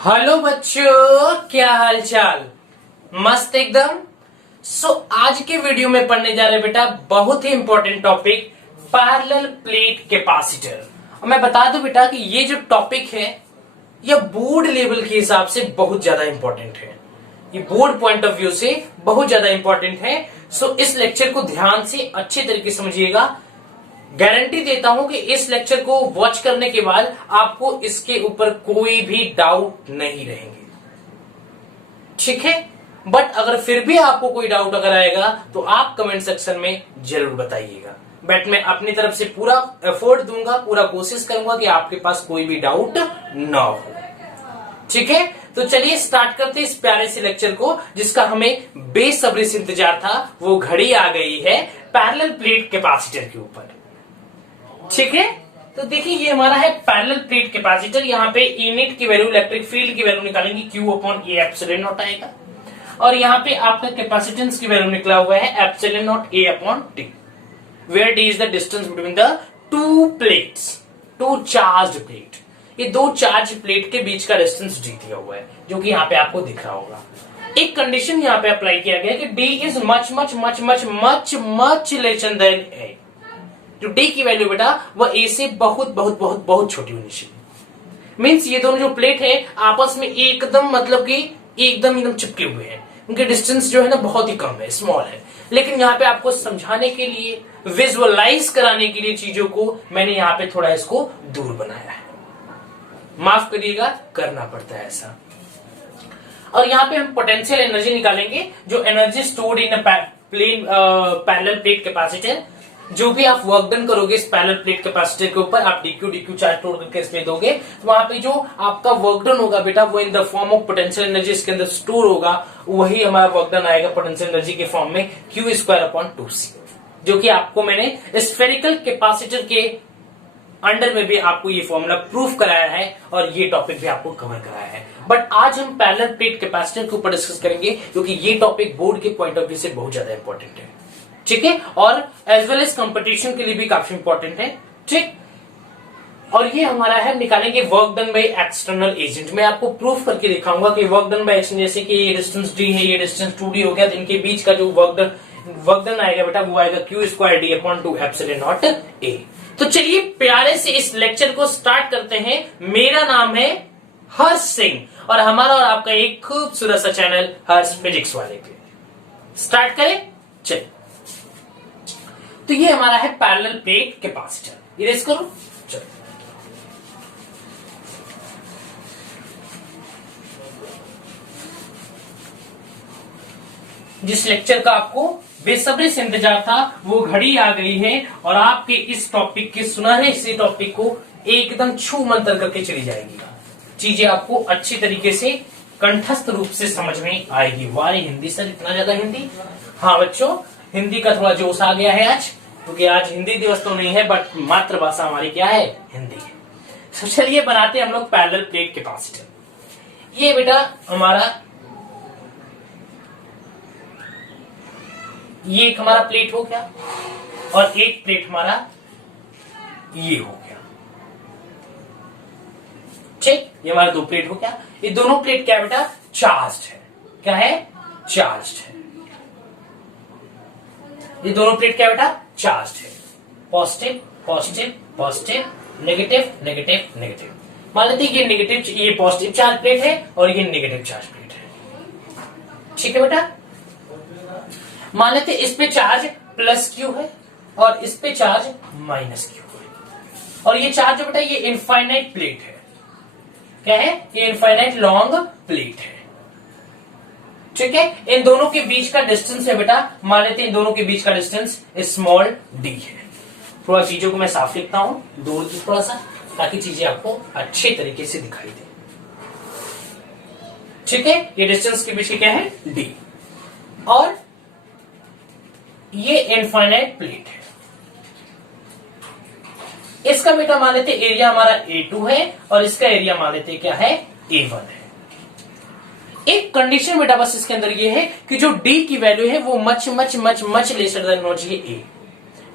Hello बच्चों, क्या हाल चाल। मस्त एकदम। आज के वीडियो में पढ़ने जा रहे हैं बेटा बहुत ही important topic parallel plate capacitor. और मैं बता दूं बेटा कि ये जो टॉपिक है यह बोर्ड लेवल के हिसाब से बहुत ज्यादा इंपॉर्टेंट है। ये बोर्ड पॉइंट ऑफ व्यू से बहुत ज्यादा इंपॉर्टेंट है। इस लेक्चर को ध्यान से अच्छे तरीके से समझिएगा। गारंटी देता हूं कि इस लेक्चर को वॉच करने के बाद आपको इसके ऊपर कोई भी डाउट नहीं रहेंगे, ठीक है। बट अगर फिर भी आपको कोई डाउट अगर आएगा तो आप कमेंट सेक्शन में जरूर बताइएगा। बट मैं अपनी तरफ से पूरा एफर्ट दूंगा, पूरा कोशिश करूंगा कि आपके पास कोई भी डाउट ना हो, ठीक है। तो चलिए स्टार्ट करते हैं इस प्यारे से लेक्चर को, जिसका हमें बेसब्री से इंतजार था। वो घड़ी आ गई है पैरेलल प्लेट कैपेसिटर के ऊपर, ठीक है। तो देखिए ये हमारा है पैरेलल प्लेट कैपेसिटर। यहाँ पे ई नेट की वैल्यू, इलेक्ट्रिक फील्ड की वैल्यू निकालेंगे, Q upon A epsilon not आएगा। और यहाँ पे आपका कैपेसिटेंस की वैल्यू निकला हुआ है epsilon naught A upon T, where D is the distance between the two plates, two charge plate. ये दो चार्ज प्लेट के बीच का डिस्टेंस डी दिया हुआ है, जो कि यहाँ पे आपको दिख रहा होगा। एक कंडीशन यहाँ पे अप्लाई किया गया कि D is much much much much much much lesser than A. जो डी की वैल्यू बेटा वह ए से बहुत बहुत बहुत बहुत छोटी होनी चाहिए। मीन्स ये दोनों जो प्लेट है आपस में एकदम मतलब कि एकदम चिपके हुए हैं। उनके डिस्टेंस जो है ना बहुत ही कम है, स्मॉल है। लेकिन यहाँ पे आपको समझाने के लिए, विजुअलाइज कराने के लिए चीजों को मैंने यहाँ पे थोड़ा इसको दूर बनाया है। माफ करिएगा, करना पड़ता है ऐसा। और यहाँ पे हम पोटेंशियल एनर्जी निकालेंगे, जो energy stored in plane parallel plate capacitor. जो भी आप वर्क डन करोगे इस पैरेलल प्लेट कैपेसिटर के ऊपर, आप डीक्यू चार्ज तोड़ करके इसमें दोगे, तो वहां पे जो आपका वर्क डन होगा बेटा वो in the form of potential energy इसके अंदर स्टोर होगा। वही हमारा वर्क डन आएगा पोटेंशियल एनर्जी के फॉर्म में Q स्क्वायर अपॉन 2C, जो कि आपको मैंने स्फेरिकल कैपेसिटर के अंडर में भी आपको ये फॉर्मूला प्रूफ कराया है और ये टॉपिक भी आपको कवर कराया है। बट आज हम पैरेलल प्लेट कैपेसिटर के ऊपर डिस्कस करेंगे, क्योंकि ये टॉपिक बोर्ड के पॉइंट ऑफ व्यू से बहुत ज्यादा इंपॉर्टेंट है, ठीक है। और एज वेल एज कंपटीशन के लिए भी काफी इंपॉर्टेंट है, ठीक। और ये हमारा है, निकालेंगे work done by external agent. मैं आपको प्रूफ करके दिखाऊंगा कि वर्क डन बाय एक्सटर्नल, जैसे कि ये डिस्टेंस डी है, ये डिस्टेंस 2D हो गया, तो इनके बीच का जो वर्क डन आएगा बेटा वो आएगा Q square D upon 2 epsilon naught ए। तो चलिए प्यारे से इस लेक्चर को स्टार्ट करते हैं। मेरा नाम है हर्ष सिंह और हमारा और आपका एक खूबसूरत सा चैनल हर्ष फिजिक्स वाले पे। स्टार्ट करें, चलिए। तो ये हमारा है पैरेलल प्लेट कैपेसिटर। इरेज करो, चलो। जिस लेक्चर का आपको बेसब्री से इंतजार था वो घड़ी आ गई है और आपके इस टॉपिक के सुनहरे इसी टॉपिक को एकदम छू मंतर करके चली जाएगी। चीजें आपको अच्छी तरीके से कंठस्थ रूप से समझ में आएगी। वाह हिंदी सर, इतना ज्यादा हिंदी। हाँ बच्चों, हिंदी का थोड़ा जोश आ गया है आज, क्योंकि आज हिंदी दिवस तो नहीं है बट मातृभाषा हमारी क्या है, हिंदी है। तो चलिए बनाते हैं हम लोग पैरेलल प्लेट कैपेसिटर। ये बेटा हमारा ये एक हमारा प्लेट हो गया और एक प्लेट हमारा ये हो गया, ठीक। ये हमारा दो प्लेट हो गया। ये दोनों प्लेट क्या है बेटा, चार्ज्ड है। क्या है, चार्ज्ड है। ये दोनों प्लेट क्या बेटा, चार्ज्ड है। Positive positive positive, negative negative negative. मान लेते हैं ये नेगेटिव, ये पॉजिटिव चार्ज प्लेट है और ये नेगेटिव चार्ज प्लेट है, ठीक है बेटा। मान लेते इस पे चार्ज प्लस Q है और इस पे चार्ज माइनस Q है। और ये चार्ज जो बेटा ये इनफाइनाइट प्लेट है। क्या है, ये इनफाइनाइट लॉन्ग प्लेट है, ठीक है। इन दोनों के बीच का डिस्टेंस है बेटा, मान लेते हैं इन दोनों के बीच का डिस्टेंस स्मॉल d है। थोड़ा चीजों को मैं साफ लिखता हूं दूर की थोड़ा सा, ताकि चीजें आपको अच्छे तरीके से दिखाई दे, ठीक है। ये डिस्टेंस के बीच की क्या है, d। और ये इनफाइनाइट प्लेट है। इसका बेटा मान लेते एरिया हमारा A2 है और इसका एरिया मान लेते क्या है, A1 है। एक कंडीशन बेटा बस इसके अंदर ये है कि जो D की वैल्यू है वो much much much much lesser then होना चाहिए A।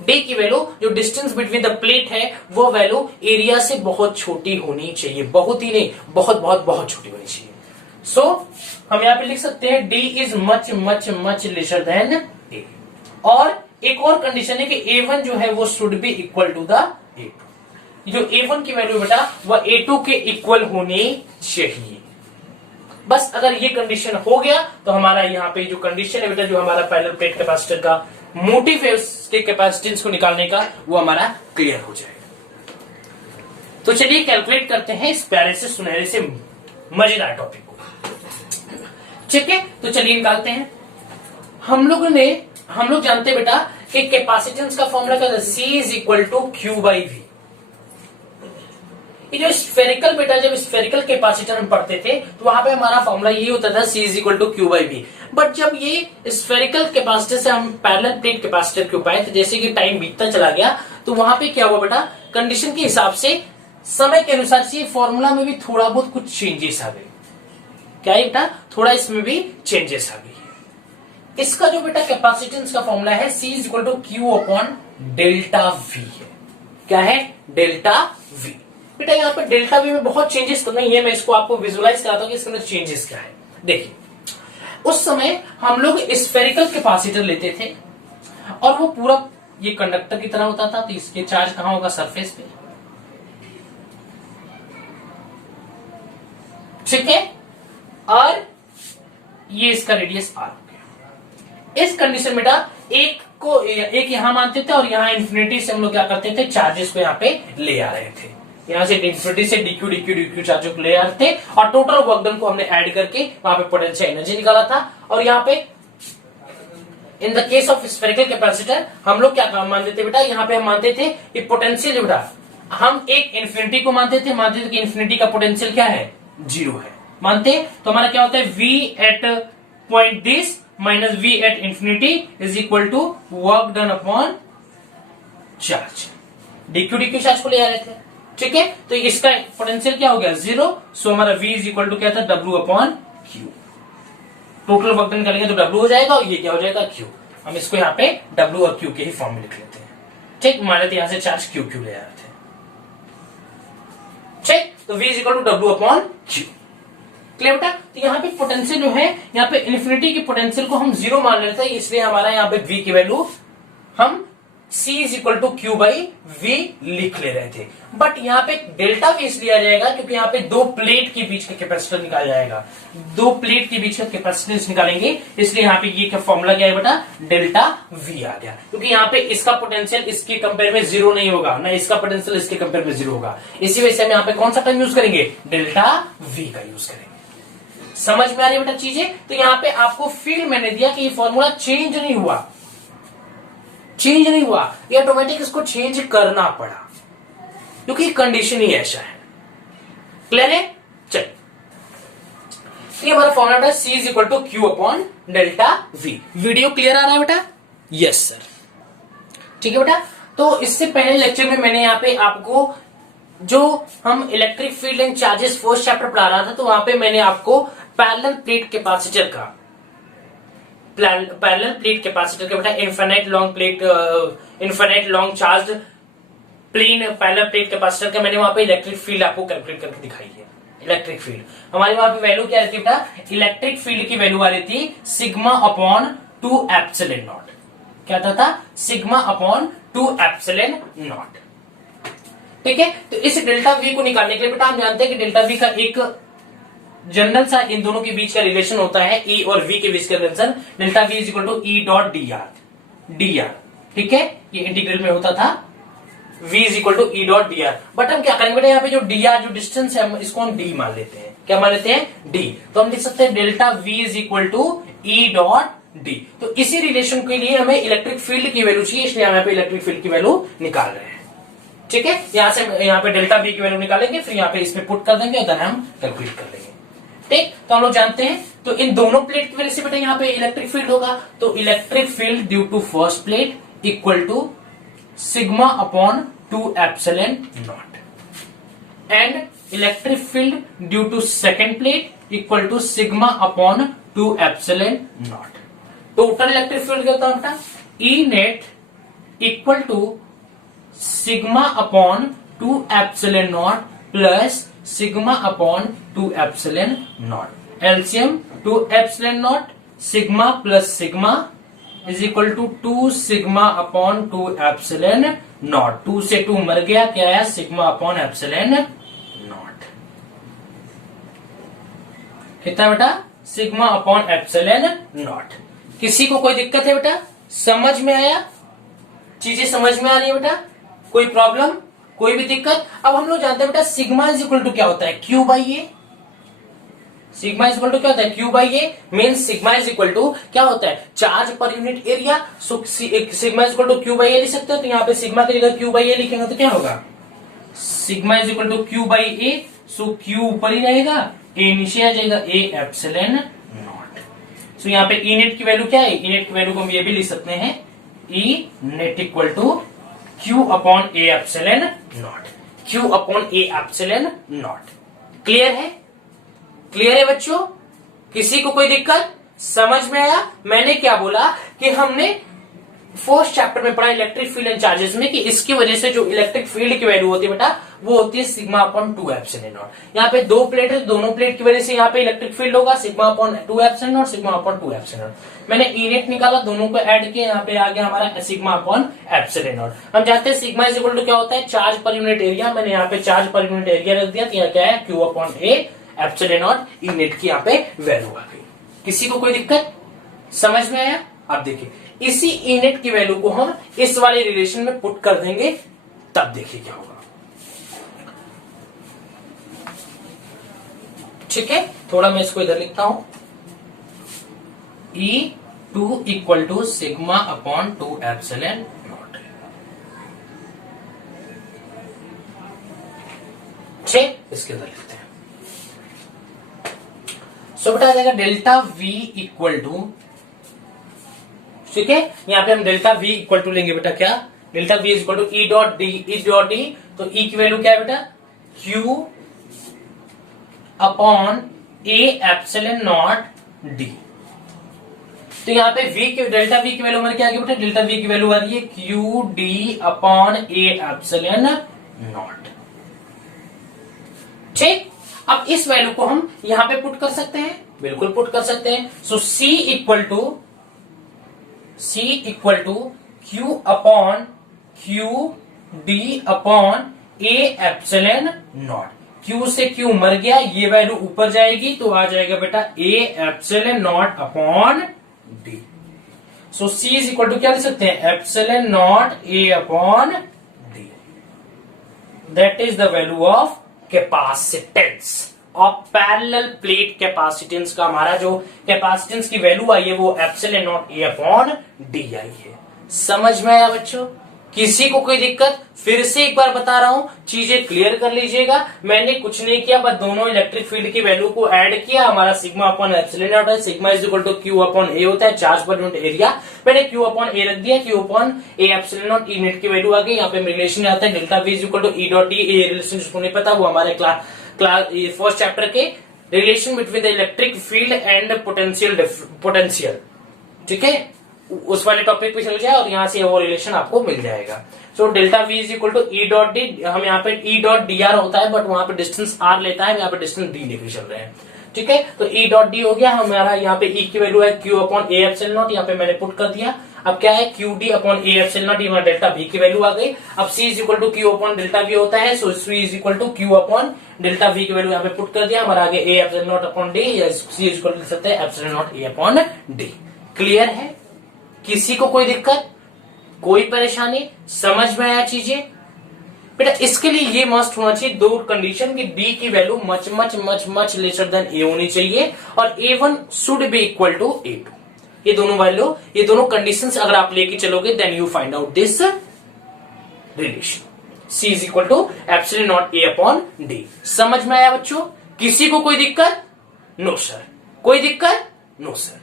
डी की वैल्यू जो डिस्टेंस बिटवीन द प्लेट है वो वैल्यू एरिया से बहुत छोटी होनी चाहिए, बहुत ही नहीं, बहुत बहुत बहुत छोटी होनी चाहिए। सो हम यहाँ पे लिख सकते हैं D is much much much lesser than A. और एक और कंडीशन है कि A1 जो है वो should be equal to the A2। जो A1 की वैल्यू बेटा वह A2 के इक्वल होनी चाहिए। बस अगर ये कंडीशन हो गया तो हमारा यहाँ पे जो कंडीशन है बेटा, जो हमारा पैरेलल प्लेट कैपेसिटर का मोटिव है उसके कैपेसिटेंस को निकालने का, वो हमारा क्लियर हो जाएगा। तो चलिए कैलकुलेट करते हैं इस प्यारे से सुनहरे से मजेदार टॉपिक को। ठीक है, तो चलिए निकालते हैं। हम लोग जानते हैं बेटा कि कैपेसिटेंस का फॉर्मूला क्या था, C is equal to Q by V. ये जो स्फेरिकल बेटा, जब स्फेरिकल कैपेसिटर हम पढ़ते थे तो वहां पे हमारा फॉर्मूला ये होता था C is equal to Q by V. But जब ये स्फेरिकल कैपेसिटर से हम पैरेलल प्लेट कैपेसिटर के ऊपर आए, तो जैसे कि टाइम बीतता चला गया तो वहां पे क्या हुआ बेटा, कंडीशन के हिसाब से समय के अनुसार से फॉर्मूला में भी थोड़ा बहुत कुछ चेंजेस आ गए। क्या है बेटा, थोड़ा इसमें भी चेंजेस आ गई। इसका जो बेटा कैपेसिटेंस का फॉर्मूला है C is equal to Q upon delta V है। क्या है, डेल्टा वी। बेटा यहाँ पे डेल्टा वी में बहुत चेंजेस तो नहीं है, मैं इसको आपको विजुअलाइज कराता हूँ कि इसके अंदर चेंजेस क्या है। देखिए, उस समय हम लोग स्फेरिकल कैपेसिटर लेते थे और वो पूरा ये कंडक्टर की तरह होता था, तो इसके चार्ज कहां होगा, सरफेस पे। ठीक है, और ये इसका रेडियस आर हो गया। इस कंडीशन में बेटा एक यहां मानते थे और यहां इंफिनिटी से हम लोग क्या करते थे, चार्जेस को यहाँ पे ले आ रहे थे। यहां से इंफिनिटी से डीक्यू डीक्यू डीक्यू चार्जों को ले आ रहे थे और टोटल वर्क डन को हमने ऐड करके वहां पे पोटेंशियल एनर्जी निकाला था। और यहाँ पे in the case of spherical capacitor हम लोग क्या मानते थे बेटा, यहाँ पे हम मानते थे कि पोटेंशियल बेटा हम एक इंफिनिटी को मानते थे कि इंफिनिटी का पोटेंशियल क्या है, 0 है। मानते तो हमारा क्या होता है, V at point this minus V at infinity is equal to work done upon charge. D Q D Q charge को ले आ रहे थे। ठीक है, तो इसका पोटेंशियल क्या हो गया, 0। सो हमारा V इज इक्वल टू क्या था, W upon Q. Total work done करेंगे तो W हो जाएगा और ये क्या हो जाएगा, Q। हम इसको यहाँ पे W और Q के ही फॉर्म में लिख लेते हैं। ठीक, मान लेते यहां से चार्ज Q ले आ रहे थे। ठीक, तो V is equal to W upon Q. Clear बेटा, तो यहाँ पे पोटेंशियल जो है, यहाँ पे इन्फिनिटी की पोटेंशियल को हम 0 मान लेते हैं, इसलिए हमारा यहाँ पे V की वैल्यू हम C is equal to Q by V लिख ले रहे थे। बट यहाँ पे डेल्टा वी इसलिए आ जाएगा क्योंकि यहाँ पे दो प्लेट के बीच का कैपेसिटर निकाला जाएगा, दो प्लेट के बीच का कैपेसिटेंस निकालेंगे, इसलिए यहाँ पे ये फॉर्मूला क्या है बेटा, डेल्टा वी आ गया। क्योंकि यहाँ पे इसका पोटेंशियल इसके कंपेयर में 0 नहीं होगा, ना इसका पोटेंशियल इसके कंपेयर में 0 होगा। इसी वजह से हम यहाँ पे कौन सा टर्म यूज करेंगे, डेल्टा वी का यूज करेंगे। समझ में आ रही है बेटा चीजें। तो यहाँ पे आपको फील मैंने दिया कि ये फॉर्मूला चेंज नहीं हुआ, ये ऑटोमेटिक इसको चेंज करना पड़ा क्योंकि कंडीशन ही ऐसा है। क्लियर है, चलिए ये हमारा फॉर्मूला बेटा C is equal to Q upon delta V. Video clear आ रहा है बेटा, यस सर। ठीक है बेटा, तो इससे पहले लेक्चर में मैंने यहाँ पे आपको जो हम electric field and charges first chapter पढ़ा रहा था, तो वहां पे मैंने आपको पैरेलल प्लेट कैपेसिटर का बेटा infinite long charge plane parallel plate capacitor का मैंने वहां पे इलेक्ट्रिक फील्ड आपको कैलकुलेट करके दिखाई है। इलेक्ट्रिक फील्ड हमारी वहां पे वैल्यू क्या रहती है बेटा, इलेक्ट्रिक फील्ड की वैल्यू आ रही थी सिग्मा अपॉन 2 एप्सिलॉन नॉट। क्या था, सिग्मा अपॉन 2 एप्सिलॉन नॉट। ठीक है, तो इस डेल्टा वी को निकालने के लिए बेटा हम जानते हैं कि डेल्टा वी का एक जनरल सा इन दोनों के बीच का रिलेशन होता है, E और V के बीच का relation delta V is equal to E dot D R. ठीक है, ये इंटीग्रल में होता था V is equal to E dot D R. But हम क्या करेंगे बेटा, यहाँ पे जो डी आर जो डिस्टेंस है इसको हम D मान लेते हैं। क्या मान लेते हैं, D। तो हम लिख सकते हैं delta V is equal to E dot D. तो इसी रिलेशन के लिए हमें इलेक्ट्रिक फील्ड की वैल्यू चाहिए, इसलिए हम यहाँ पे इलेक्ट्रिक फील्ड की वैल्यू निकाल रहे हैं। ठीक है, यहां से यहाँ पे डेल्टा V की वैल्यू निकालेंगे, फिर यहाँ पे इसमें पुट कर देंगे और देन हम कैलकुलेट कर लेंगे। ठीक, तो हम लोग जानते हैं, तो इन दोनों प्लेट की वजह से बेटा यहाँ पे इलेक्ट्रिक फील्ड होगा, तो electric field due to first plate equal to sigma upon 2 epsilon naught and electric field due to second plate equal to sigma upon 2 epsilon naught. Total electric field क्या होता है बेटा, E net equal to sigma upon 2 epsilon naught plus sigma upon 2 epsilon naught. LCM 2 epsilon naught sigma plus sigma is equal to 2 sigma upon 2 epsilon naught. 2 से 2 मर गया, क्या आया sigma upon epsilon not. कितना बेटा सिग्मा अपॉन एप्सिलॉन नॉट। किसी को कोई दिक्कत है बेटा? समझ में आया? चीजें समझ में आ रही है बेटा? कोई प्रॉब्लम, कोई भी दिक्कत? अब हम लोग जानते हैं बेटा सिग्मा इज इक्वल टू क्या होता है, Q by A. Sigma is equal to क्या होता है, Q by A. Means sigma is equal to क्या होता है, charge per unit area. So sigma is equal to Q by A लिख सकते हो। तो यहाँ पे सिग्मा की जगह क्यू बाई ए लिखेंगे तो क्या होगा, sigma is equal to Q by A. So Q ऊपर ही रहेगा, ए नीचे आ जाएगा, ए एप्सिलॉन नॉट। सो यहाँ पे ई नेट की वैल्यू क्या है, ई नेट की वैल्यू को हम ये भी लिख सकते हैं, E net equal to Q upon A epsilon naught. Q upon A epsilon naught. Clear है? क्लियर है बच्चों? किसी को कोई दिक्कत? समझ में आया? मैंने क्या बोला कि हमने फोर्थ चैप्टर में पढ़ा इलेक्ट्रिक फील्ड एंड चार्जेस में कि इसकी वजह से जो इलेक्ट्रिक फील्ड की वैल्यू होती है बेटा वो होती है सिग्मा अपॉन 2 एप्सिलॉन नॉट। यहाँ पे दो प्लेट है, दोनों प्लेट की वजह से यहाँ पे इलेक्ट्रिक फील्ड होगा sigma upon 2 epsilon naught, sigma upon 2 epsilon not. मैंने ई नेट निकाला, दोनों को ऐड किया, यहाँ पे आ गया हमारा सिग्मा अपॉन एप्सिलॉन नॉट। हम जानते हैं सिग्मा इज इक्वल टू क्या होता है, चार्ज पर यूनिट एरिया। मैंने यहाँ पे चार्ज पर यूनिट एरिया रख दिया, तो यहाँ क्या है Q upon A epsilon naught. E net की यहाँ पे वैल्यू आ गई। किसी को कोई दिक्कत? समझ में आया? अब देखिए इसी ई नेट की वैल्यू को हम इस वाले रिलेशन में पुट कर देंगे, तब देखिए क्या होगा। ठीक है, थोड़ा मैं इसको इधर लिखता हूं, E2 equal to sigma upon 2 epsilon naught. ठीक, इसके इधर लिखते हैं। सो बेटा आ जाएगा डेल्टा V इक्वल टू, ठीक है, यहां पे हम डेल्टा V इक्वल टू लेंगे बेटा क्या, delta V equal to E dot D. E dot D, तो E की वैल्यू क्या है बेटा, Q upon A epsilon naught D. तो यहाँ पे V की डेल्टा V की वैल्यू हमारी क्या आ गई बेटा, डेल्टा V की वैल्यू आ रही है Q D upon A epsilon naught. ठीक, अब इस वैल्यू को हम यहां पे पुट कर सकते हैं, बिल्कुल पुट कर सकते हैं। So C equal to Q upon Q D upon A epsilon naught. Q से क्यू मर गया, ये वैल्यू ऊपर जाएगी तो आ जाएगा बेटा A epsilon naught upon D. So C is equal to क्या लिख सकते हैं, epsilon naught A upon D. That is the value of capacitance of parallel plate capacitance का हमारा जो कैपेसिटेंस की वैल्यू आई है वो epsilon naught A upon D आई है। समझ में आया बच्चों? किसी को कोई दिक्कत? फिर से एक बार बता रहा हूं, चीजें क्लियर कर लीजिएगा। मैंने कुछ नहीं किया, बस दोनों इलेक्ट्रिक फील्ड की वैल्यू को ऐड किया। हमारा सिग्मा अपॉन एप्सिलॉन नॉट है, sigma is equal to Q upon A होता है, चार्ज पर यूनिट एरिया। मैंने क्यू अपॉन ए रख दिया, Q upon A epsilon naught. E net की वैल्यू आ गई। यहाँ पे रिलेशन आता है delta V is equal to E dot D. ये रिलेशन जिसको नहीं पता वो हमारे क्लास फर्स्ट चैप्टर के relation between the electric field and potential, ठीक है, उस वाले टॉपिक पे चल जाए और यहां से वो रिलेशन आपको मिल जाएगा। So delta V is equal to E dot D. हम यहाँ पे ई डॉट डी आर होता है, बट वहां पे डिस्टेंस आर लेता है, यहाँ पे डिस्टेंस डी लेके चल रहे हैं। ठीक है, तो ई डॉट डी हो गया हमारा। यहाँ पे ई की वैल्यू है Q upon A epsilon naught, यहाँ पे मैंने पुट कर दिया। अब क्या है, Q D upon A epsilon naught, यहाँ डेल्टा वी की वैल्यू आ गई। अब C is equal to Q upon delta V होता है, so C is equal to Q upon delta V की वैल्यू यहाँ पे पुट कर दिया। हमारा आगे A epsilon naught upon D, या सी इज इक्वल टू लिख सकते हैं epsilon naught A upon D. Clear है? किसी को कोई दिक्कत, कोई परेशानी? समझ में आया चीजें बेटा? इसके लिए ये मस्ट होना चाहिए दो कंडीशन की, डी की value much much much much lesser than A होनी चाहिए और A1 should be equal to A2। ये दोनों वैल्यू, ये दोनों कंडीशंस अगर आप लेके चलोगे then you find out this relation. C is equal to epsilon naught A upon D. समझ में आया बच्चों? किसी को कोई दिक्कत? No sir. कोई दिक्कत? No sir.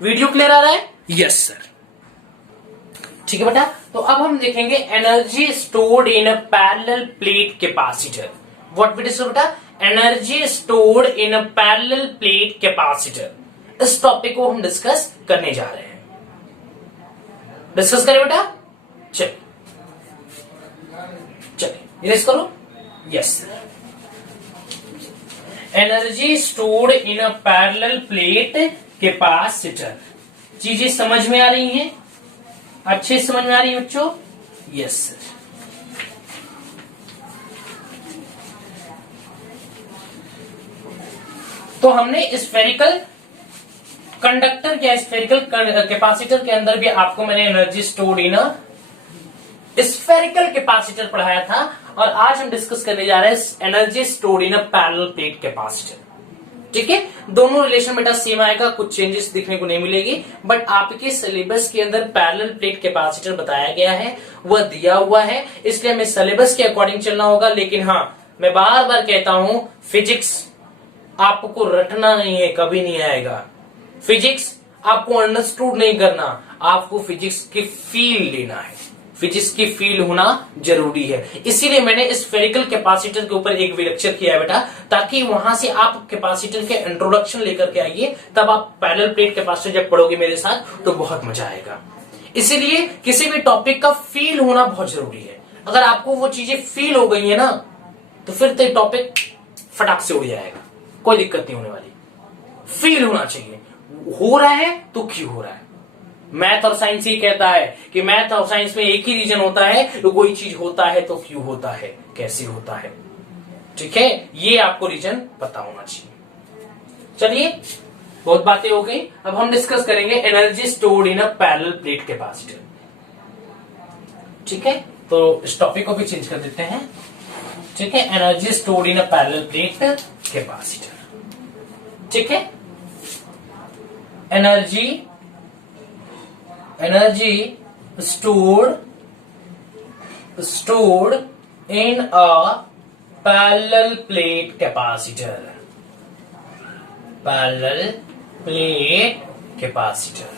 वीडियो क्लियर आ रहा है? Yes sir. ठीक है बेटा, तो अब हम देखेंगे energy stored in a parallel plate capacitor. What we discuss बेटा? Energy stored in a parallel plate capacitor. इस टॉपिक को हम डिस्कस करने जा रहे हैं। डिस्कस करें बेटा? चलिए इरेज करो। Yes, energy stored in a parallel plate capacitor. चीजें समझ में आ रही हैं? अच्छे समझ में आ रही है बच्चों? Yes sir. तो हमने स्फेरिकल कंडक्टर या स्फेरिकल कैपेसिटर के अंदर भी आपको मैंने energy stored in spherical capacitor पढ़ाया था, और आज हम डिस्कस करने जा रहे हैं energy stored in parallel plate capacitor. ठीक है, दोनों रिलेशन बेटा सेम आएगा, कुछ चेंजेस दिखने को नहीं मिलेगी, बट आपके सिलेबस के अंदर पैरेलल प्लेट कैपेसिटर बताया गया है, वह दिया हुआ है, इसलिए हमें सिलेबस के अकॉर्डिंग चलना होगा। लेकिन हाँ, मैं बार बार कहता हूं, फिजिक्स आपको रटना नहीं है, कभी नहीं आएगा। फिजिक्स आपको अंडरस्टूड नहीं करना, आपको फिजिक्स की फील लेना है, फिजिक्स की फील होना जरूरी है। इसीलिए मैंने स्फेरिकल कैपेसिटर के ऊपर एक भी लेक्चर किया है बेटा, ताकि वहां से आप कैपेसिटर के इंट्रोडक्शन लेकर के आइए, तब आप पैरेलल प्लेट कैपेसिटर जब पढ़ोगे मेरे साथ तो बहुत मजा आएगा। इसीलिए किसी भी टॉपिक का फील होना बहुत जरूरी है। अगर आपको वो चीजें फील हो गई है ना, तो फिर तो टॉपिक फटाक से उड़ जाएगा, कोई दिक्कत नहीं होने वाली। फील होना चाहिए, हो रहा है तो क्यों हो रहा है। मैथ और साइंस ही कहता है कि मैथ और साइंस में एक ही रीजन होता है, तो कोई चीज होता है तो क्यों होता है, कैसे होता है। ठीक है, ये आपको रीजन पता होना चाहिए। चलिए, बहुत बातें हो गई, अब हम डिस्कस करेंगे energy stored in a parallel plate capacitor. ठीक है, तो इस टॉपिक को भी चेंज कर देते हैं। ठीक है, energy stored in a parallel plate capacitor. ठीक है, energy stored in a parallel plate capacitor. Parallel plate capacitor.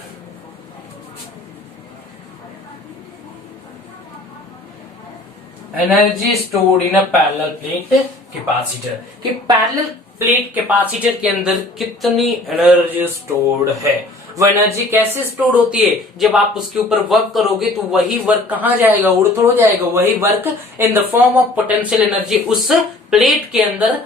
Energy stored in a parallel plate capacitor, कि पैरेलल प्लेट कैपेसिटर के अंदर कितनी एनर्जी स्टोर्ड है। वो एनर्जी कैसे स्टोर होती है, जब आप उसके ऊपर वर्क करोगे तो वही वर्क कहां जाएगा, उड़ थोड़ा जाएगा, वही work in the form of potential energy उस प्लेट के अंदर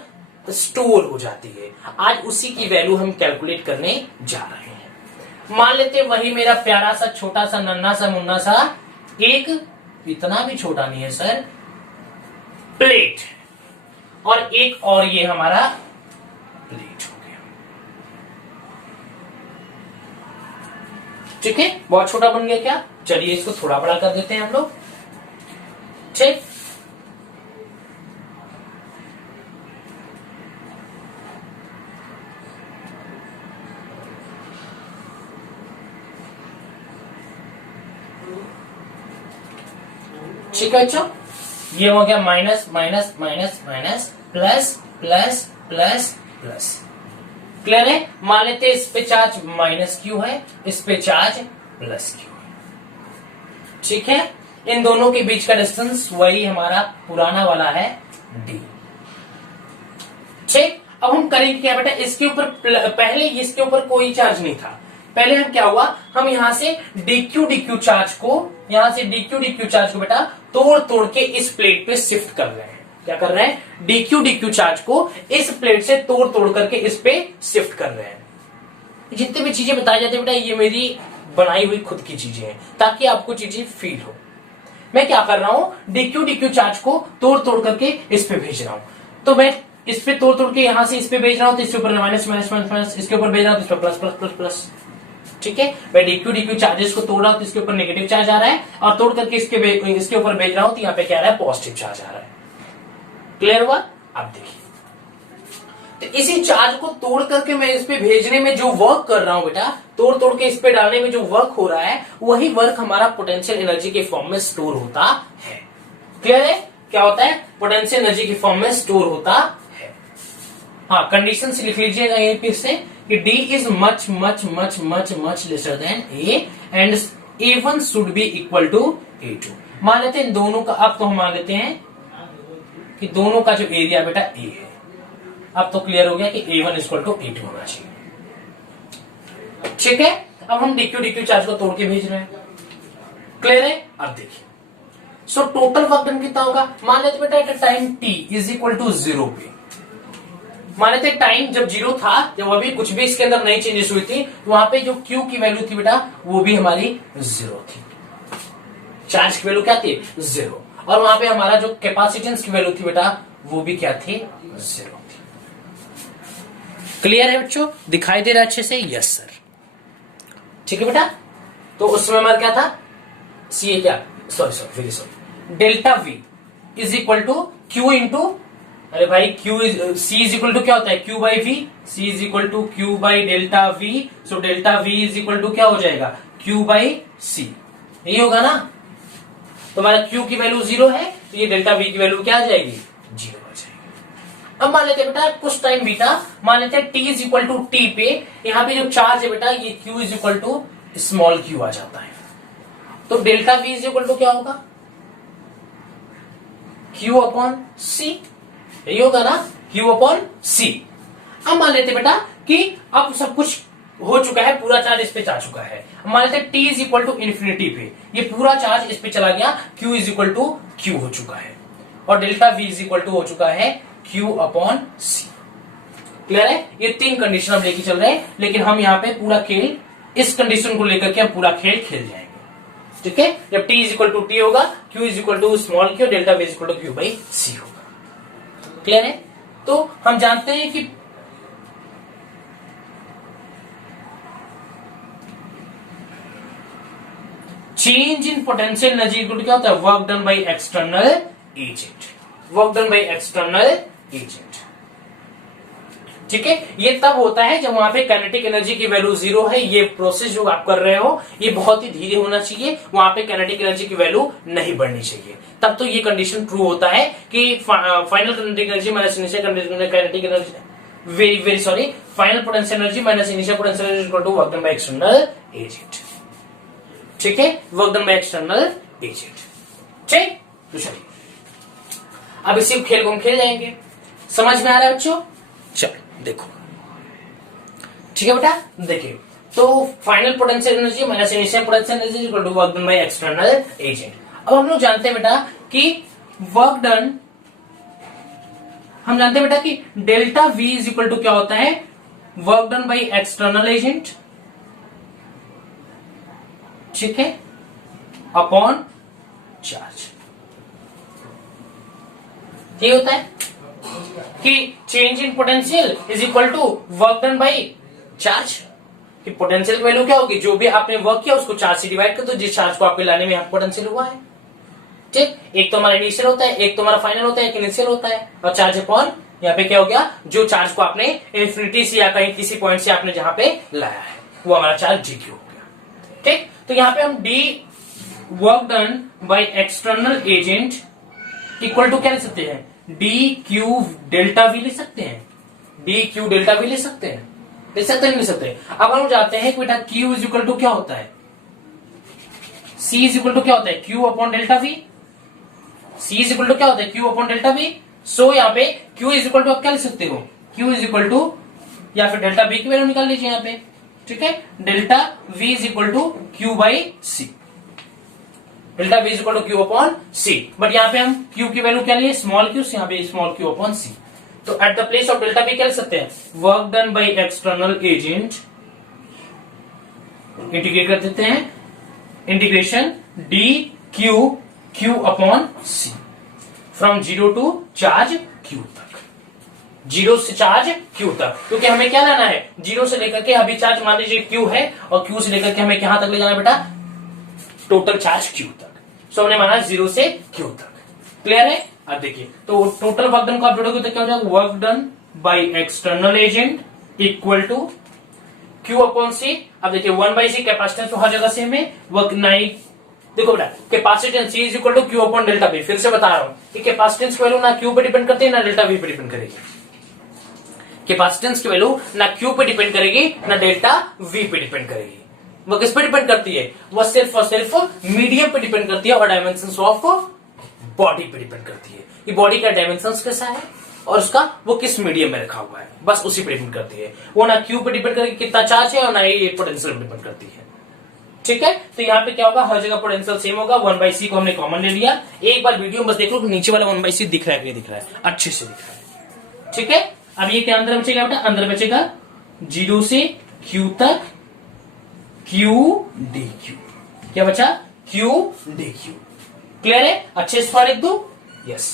स्टोर हो जाती है। आज उसी की वैल्यू हम कैलकुलेट करने जा रहे हैं। मान लेते वही मेरा प्यारा सा छोटा सा नन्हा सा मुन्ना सा एक, इतना भी छोटा नहीं है सर, प्लेट, और एक और ये हमारा प्लेट हो गया। ठीक है, बहुत छोटा बन गया क्या? चलिए इसको थोड़ा बड़ा कर देते हैं हम लोग। ठीक, ठीक है बच्चों, ये हो गया minus minus minus minus plus plus plus plus. Clear है? मान लेते इस पे चार्ज माइनस क्यू है, इस पे चार्ज प्लस क्यू है। ठीक है, इन दोनों के बीच का डिस्टेंस वही हमारा पुराना वाला है डी। ठीक, अब हम करेंगे क्या बेटा, इसके ऊपर पहले इसके ऊपर कोई चार्ज नहीं था। पहले हम क्या हुआ, हम यहां से dq चार्ज को, यहां से dq चार्ज को बेटा तोड़ तोड़ के इस प्लेट पे शिफ्ट कर रहे हैं। क्या कर रहे हैं, dq चार्ज को इस प्लेट से तोड़ तोड़ करके इस पे शिफ्ट कर रहे हैं। जितने भी चीजें बताई जाती है बेटा, ये मेरी बनाई हुई खुद की चीजें हैं, ताकि आपको चीजें फील हो। मैं क्या कर रहा हूं, dq चार्ज को तोड़ तोड़ करके इस पे भेज रहा हूं। तो मैं इस पे तोड़ तोड़ के यहां से इस पे भेज रहा हूं, तो इसके ऊपर माइनस माइनस माइनस माइनस, इसके ऊपर भेज रहा हूं तो इस पे प्लस प्लस प्लस प्लस। ठीक है, मैं dq चार्जेस को तोड़ रहा हूं तो इसके ऊपर नेगेटिव चार्ज आ रहा है, और तोड़ करके इसके ऊपर भेज रहा हूं तो यहाँ पे क्या आ रहा है, पॉजिटिव चार्ज आ रहा है। क्लियर हुआ? अब देखिए, तो इसी चार्ज को तोड़ करके मैं इस पे भेजने में जो वर्क कर रहा हूं बेटा, तोड़ तोड़ के इस पे डालने में जो वर्क हो रहा है, वही वर्क हमारा पोटेंशियल एनर्जी के फॉर्म में स्टोर होता है। क्लियर है? क्या होता है, पोटेंशियल एनर्जी की फॉर्म में स्टोर होता है। हाँ, कंडीशन से लिख लीजिएगा यहीं फिर से कि D is much much much much much lesser than A and A1 should be equal to A2। मान लेते हैं इन दोनों का, अब तो हम मान लेते हैं कि दोनों का जो एरिया बेटा A है। अब तो क्लियर हो गया कि A1 इक्वल टू A2 होना चाहिए। ठीक है, अब हम dq चार्ज को तोड़ के भेज रहे हैं। क्लियर है? अब देखिए, सो टोटल वर्क डन कितना होगा, मान लेते बेटा at time t is equal to 0 पे, मान लेते टाइम जब 0 था, जब अभी कुछ भी इसके अंदर नई चेंजेस हुई थी, वहां पे जो Q की वैल्यू थी बेटा वो भी हमारी 0 थी, चार्ज की वैल्यू क्या थी 0, और वहां पे हमारा जो कैपेसिटेंस की वैल्यू थी बेटा वो भी क्या थी 0 थी। क्लियर है बच्चों, दिखाई दे रहा है अच्छे से, यस सर, ठीक है बेटा। तो उस समय हमारा क्या था, सी क्या, sorry delta V is equal to Q into, अरे भाई Q is C is equal to क्या होता है Q by V, C is equal to Q by delta V, so delta V is equal to क्या हो जाएगा Q by सी, यही होगा ना। तो हमारा क्यू की वैल्यू 0 है, तो ये डेल्टा वी की वैल्यू क्या आ जाएगी 0 आ जाएगी। अब मान लेते बेटा कुछ टाइम बीता, मान लेते हैं T is equal to T पे, यहाँ पे जो चार्ज है बेटा ये Q is equal to small Q आ जाता है, तो delta V is equal to क्या होगा क्यू अपॉन सी, यही होगा ना क्यू अपॉन सी। अब मान लेते बेटा कि अब सब कुछ हो चुका है, पूरा चार्ज इस पे जा चुका है, मान लेते T is equal to infinity पे, ये पूरा चार्ज इस पे चला गया, Q is equal to Q हो चुका है, और delta V is equal to हो चुका है क्यू अपॉन सी। क्लियर है, ये 3 कंडीशन हम लेके चल रहे हैं, लेकिन हम यहाँ पे पूरा खेल इस कंडीशन को लेकर के हम पूरा खेल खेल जाएंगे, ठीक है। जब T is equal to T होगा, Q is equal to small Q, delta V is equal to Q by C होगा। क्लियर है, तो हम जानते हैं कि change in potential energy equal to क्या होता है work done by external agent, work done by external agent, ठीक है। ये तब होता है जब वहां पे काइनेटिक एनर्जी की वैल्यू 0 है, ये प्रोसेस जो आप कर रहे हो ये बहुत ही धीरे होना चाहिए, वहां पे काइनेटिक एनर्जी की वैल्यू नहीं बढ़नी चाहिए, तब तो ये कंडीशन ट्रू होता है कि final kinetic energy minus initial kinetic energy, very sorry, final potential energy minus initial potential energy equal to work done by external agent, ठीक है, work done by external agent, ठीक। तो चलिए अब इसी खेल को हम खेल जाएंगे, समझ में आ रहा है बच्चों, चलो देखो, ठीक है बेटा, देखिए तो final potential energy minus initial potential energy equal to work done by external agent. अब हम लोग जानते हैं बेटा कि वर्क डन, हम जानते हैं बेटा कि delta V is equal to क्या होता है work done by external agent, ठीक है, अपॉन चार्ज, ये होता है कि change in potential is equal to work done by charge, कि पोटेंशियल की वैल्यू क्या होगी, जो भी आपने वर्क किया उसको चार्ज से डिवाइड कर दो, जिस चार्ज को आपके लाने में यहाँ पोटेंशियल हुआ है, ठीक। एक तो हमारा इनिशियल होता है, एक तो हमारा फाइनल होता है, एक इनिशियल होता है, और चार्ज अपॉन यहाँ पे क्या हो गया, जो चार्ज को आपने इंफिनिटी से या कहीं किसी पॉइंट से आपने जहां पे लाया है वो हमारा चार्ज डी क्यू हो गया, ठीक। तो यहाँ पे हम D work done by external agent equal to क्या लिख सकते हैं डी क्यू डेल्टा वी लिख सकते हैं, डी क्यू डेल्टा वी लिख सकते हैं, लिख सकते हैं, लिख सकते हैं। अब हम जाते हैं कि बेटा क्यू इज इक्वल टू क्या होता है, सी इज इक्वल टू क्या होता है Q upon delta V, C is equal to क्या होता है Q upon delta V, so यहाँ पे क्यू इज इक्वल टू आप क्या लिख सकते हो क्यू इज इक्वल टू या फिर डेल्टा वी की वैल्यू निकाल लीजिए यहाँ पे, ठीक है, delta V is equal to Q by C, delta V is equal to Q upon C, but यहाँ पे हम क्यू की वैल्यू क्या लिए स्मॉल क्यू, यहाँ पे स्मॉल क्यू अपॉन सी, तो at the place of delta V क्या लिख सकते हैं work done by external agent, integrate कर देते हैं, integration D Q Q upon C, from 0 to charge Q तक, 0 से चार्ज क्यू तक, क्योंकि हमें क्या लाना है 0 से लेकर के, अभी चार्ज मान लीजिए क्यू है, और क्यू से लेकर के हमें कहां तक ले जाना है बेटा टोटल चार्ज क्यू तक, सो हमने माना 0 से क्यू तक, क्लियर है। अब देखिए तो टोटल वर्क डन को आप जोड़ोगे तो क्या हो जाएगा work done by external agent equal to Q upon C, अब देखिए 1/c कैपेसिटेंस तो हर जगह सेम है, वर्क नाइन, देखो बेटा capacitance C is equal to Q upon delta V, फिर से बता रहा हूं कि कैपेसिटेंस की वैल्यू ना क्यू पे डिपेंड करती है ना डेल्टा वी पे डिपेंड करेगी, कैपेसिटेंस की वैल्यू ना क्यू पे डिपेंड करेगी ना डेल्टा वी पे डिपेंड करेगी, वो किस पे डिपेंड करती है, वह सिर्फ और सिर्फ मीडियम पे डिपेंड करती है और डायमेंशन ऑफ बॉडी पे डिपेंड करती है, कि बॉडी का डायमेंशन कैसा है और उसका वो किस मीडियम में रखा हुआ है, बस उसी पे डिपेंड करती है, वो ना क्यू पे डिपेंड करती कितना चार्ज है और ना ही पोटेंशियल पे डिपेंड करती है, ठीक है, तो यहाँ पे क्या होगा, हर जगह पोटेंशियल सेम होगा। 1/c को हमने कॉमन ले लिया। एक बार वीडियो में बस देख लो नीचे वाला 1/c दिख रहा है कि दिख रहा है, अच्छे से दिख रहा है। ठीक है, अब ये क्या अंदर बचेगा बेटा, अंदर बचेगा 0 से q तक q dq। क्या बचा, q dq। क्लियर है, अच्छे से थोड़ा लिख दो, यस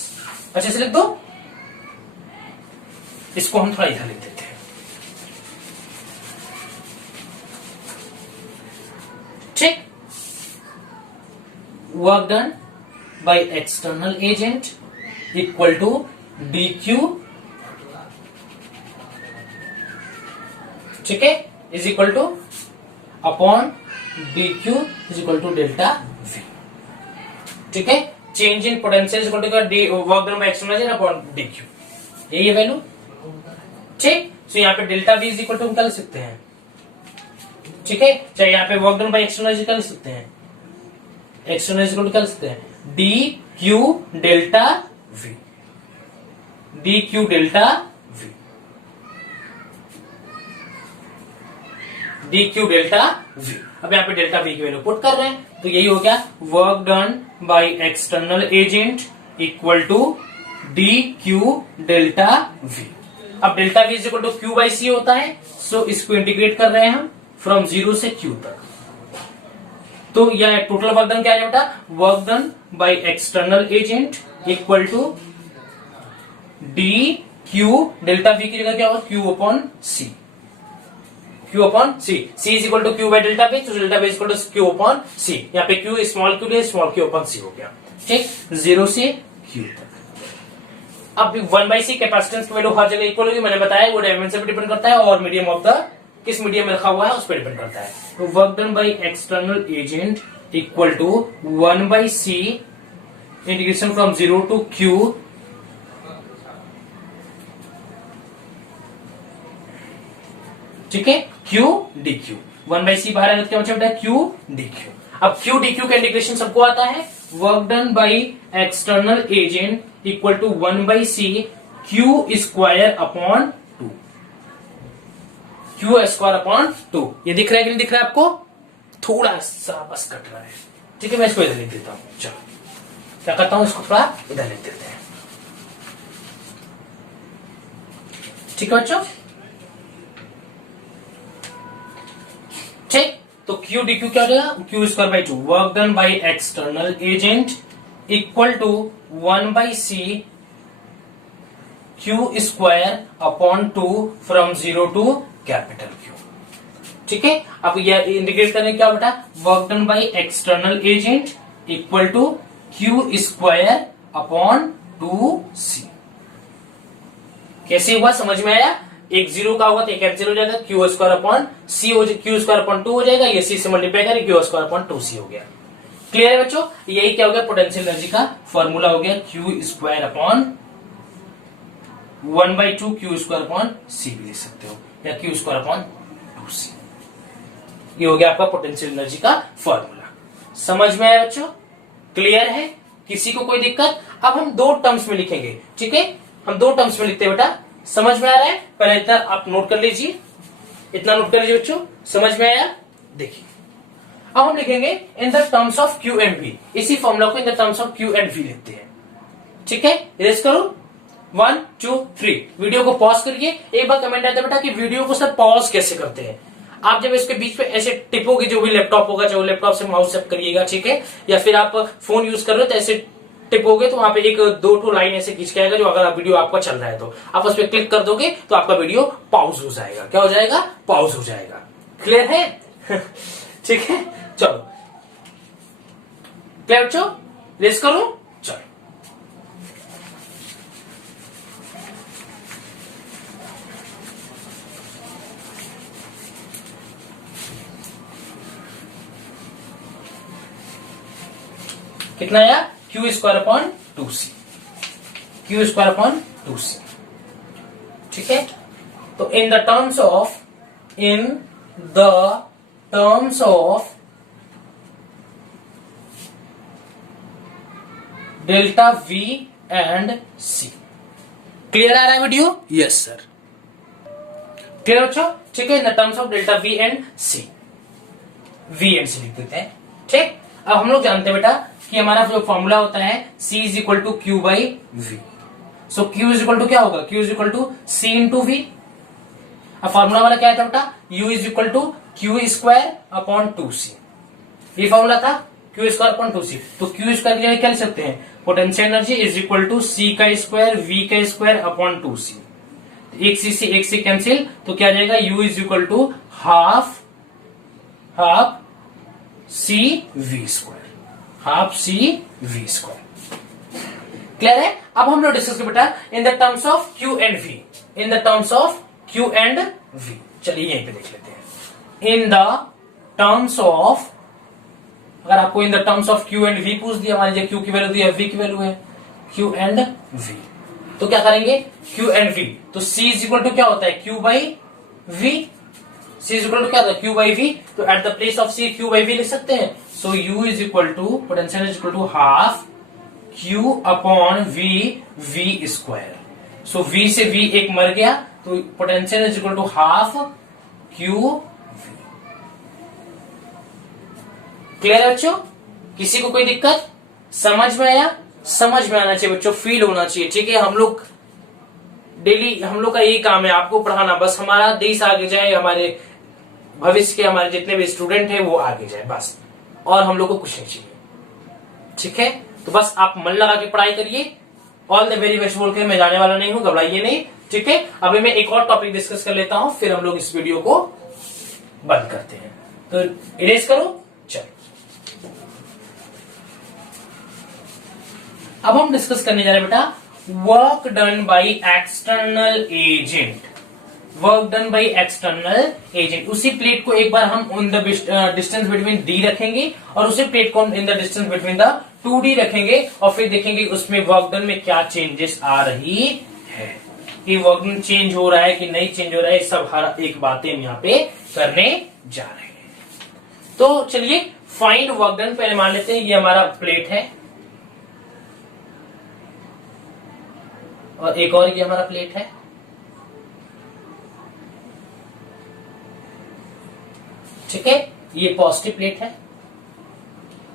अच्छे से लिख दो। इसको हम थोड़ा इधर लिख देते हैं। ठीक, work done by external agent equal to dq, ठीक है, is equal to upon dq is equal to delta v। ठीक है, change in potential is equal to work done by external agent upon dq, यही है value. ठीक, तो यहाँ पे delta v is equal to हम क्या लिख सकते हैं, ठीक है, चाहे यहाँ पे वर्क डन बाय एक्सटर्नल क्या लिख सकते हैं, एक्सटर्नल इज इक्वल टू क्या लिख सकते हैं, dq delta v, dq delta v, dq delta v। अब यहाँ पे डेल्टा v की वैल्यू पुट कर रहे हैं, तो यही हो गया work done by external agent equal to dq delta v। अब delta v is equal to q by C होता है, सो इसको इंटीग्रेट कर रहे हैं हम फ्रॉम 0 से q तक। तो यह टोटल वर्क डन क्या है बेटा, work done by external agent equal to D Q delta v की जगह क्या होगा, q upon c, q upon c, c is equal to q by delta v, तो delta v is equal to q upon c। यहाँ पे q small q लिए small q upon c हो गया। ठीक, 0 से q तक। अब 1/c कैपेसिटेंस की वैल्यू हर जगह इक्वल होगी, मैंने बताया वो डायमेंशन पे डिपेंड करता है और मीडियम ऑफ द किस मीडियम में रखा हुआ है उस पर डिपेंड करता है। तो work done by external agent equal to 1/c integration from 0 to q ठीक है, q dq। 1/c बाहर आएगा तो क्या बचा बेटा, q dq। अब q dq का इंटीग्रेशन सबको आता है, work done by external agent equal to 1/c q square upon 2, q square upon 2। ये दिख रहा है कि नहीं दिख रहा है आपको, थोड़ा सा बस कट रहा है। ठीक है, मैं इसको इधर लिख देता हूं, चलो क्या करता हूं, इसको थोड़ा इधर लिख देते हैं। ठीक है बच्चों, ठीक, तो q dq क्या हो जाएगा, q square by 2 work done by external agent equal to 1/c q square upon 2 from 0 to capital Q। ठीक है, अब यह इंडिकेट करने क्या बेटा, work done by external agent equal to q square upon 2c। कैसे हुआ समझ में आया, एक 0 का होगा तो एक कैंसिल हो जाएगा, q स्क्वायर अपॉन c हो जाएगा, q स्क्वायर अपॉन 2 हो जाएगा, ये c से मल्टीप्लाई करें q स्क्वायर अपॉन 2c हो गया। क्लियर है बच्चों, यही क्या हो गया, पोटेंशियल एनर्जी का फॉर्मूला हो गया, q square upon 1/2 q square upon c भी लिख सकते हो, या q स्क्वायर अपॉन 2c। ये हो गया आपका पोटेंशियल एनर्जी का फॉर्मूला। समझ में आया बच्चों, क्लियर है, किसी को कोई दिक्कत। अब हम दो टर्म्स में लिखेंगे, ठीक है, हम दो टर्म्स में लिखते हैं बेटा, समझ में आ रहा है, पहले इतना आप नोट कर लीजिए, इतना नोट कर लीजिए बच्चों, समझ में आया। देखिए अब हम लिखेंगे in the terms of Q and V, इसी फॉर्मूला को in the terms of Q and V लिखते हैं। ठीक है, इरेज करो 1 2 3। वीडियो को पॉज करिए, एक बार कमेंट आता है बेटा कि वीडियो को सर पॉज कैसे करते हैं। आप जब इसके बीच में ऐसे टिपोगे, जो भी लैपटॉप होगा, चाहे लैपटॉप से माउस सेट करिएगा, ठीक है, या फिर आप फोन यूज कर रहे हो तो ऐसे टिपोगे तो वहां पे एक 2 लाइन ऐसे खींच के आएगा, जो अगर आप वीडियो आपका चल रहा है तो आप उस पर क्लिक कर दोगे तो आपका वीडियो पॉज हो जाएगा। क्या हो जाएगा, पॉज हो जाएगा। क्लियर है ठीक है, चलो क्लियर बच्चों, रेस करो, चलो कितना आया, q square upon 2c, q square upon 2c। ठीक है, तो in the terms of delta v and c। Clear आ रहा है वीडियो, यस सर, क्लियर बच्चों। ठीक है, in the terms of delta v and c, VMC लिख देते हैं। ठीक, अब हम लोग जानते हैं बेटा कि हमारा जो फॉर्मूला होता है C is equal to Q by V. So Q is equal to क्या होगा, Q is equal to C into वी। अब फॉर्मूला वाला क्या था बेटा, U is equal to Q square upon 2C। ये फॉर्मूला था क्यू स्क्वायर अपॉन 2C। तो क्यू स्क्वायर के लिए क्या लिख सकते हैं, potential energy is equal to C का स्क्वायर V का स्क्वायर अपॉन 2C। एक C से एक से कैंसिल, तो क्या आ जाएगा, U is equal to half C V square, half C V square. Clear है। अब हम लोग डिस्कस कर बेटा in the terms of Q and V, in the terms of Q and V। चलिए यहीं पे देख लेते हैं। इन द टर्म्स ऑफ, अगर आपको इन the terms of Q and V पूछ दिया, मान लीजिए Q की वैल्यू दी है, V की वैल्यू है, Q एंड V, तो क्या करेंगे, Q एंड V। तो C इज इक्वल टू क्या होता है, Q by V। C is equal to क्या होता है, Q बाई V। तो at the place of C Q by V लिख सकते हैं। So U is equal to, potential is equal to half Q upon V, V square. So V से V एक मर गया, तो potential is equal to half Q V। Clear है बच्चों, किसी को कोई दिक्कत, समझ में आया, समझ में आना चाहिए बच्चों, फील होना चाहिए। ठीक है, हम लोग डेली, हम लोग का यही काम है आपको पढ़ाना, बस हमारा देश आगे जाए, हमारे भविष्य के हमारे जितने भी स्टूडेंट हैं वो आगे जाए बस, और हम लोग को कुछ नहीं चाहिए। ठीक है, तो बस आप मन लगा के पढ़ाई करिए। ऑल द वेरी बेस्ट बोल के मैं जाने वाला नहीं हूं, घबराइए नहीं। ठीक है, अभी मैं एक और टॉपिक डिस्कस कर लेता हूं, फिर हम लोग इस वीडियो को बंद करते हैं। तो इरेज करो, चलो। अब हम डिस्कस करने जा रहे हैं बेटा work done by external agent. Work done by external agent, उसी प्लेट को एक बार हम in the distance between D रखेंगे, और उसी प्लेट को in the distance between the 2D रखेंगे, और फिर देखेंगे उसमें वर्क डन में क्या चेंजेस आ रही है, कि वर्क डन चेंज हो रहा है कि नहीं चेंज हो रहा है, सब हर एक बातें हम यहाँ पे करने जा रहे हैं। तो चलिए फाइंड वर्क डन, पहले मान लेते हैं ये हमारा प्लेट है, और एक और ये हमारा प्लेट है। ठीक है, ये पॉजिटिव प्लेट है,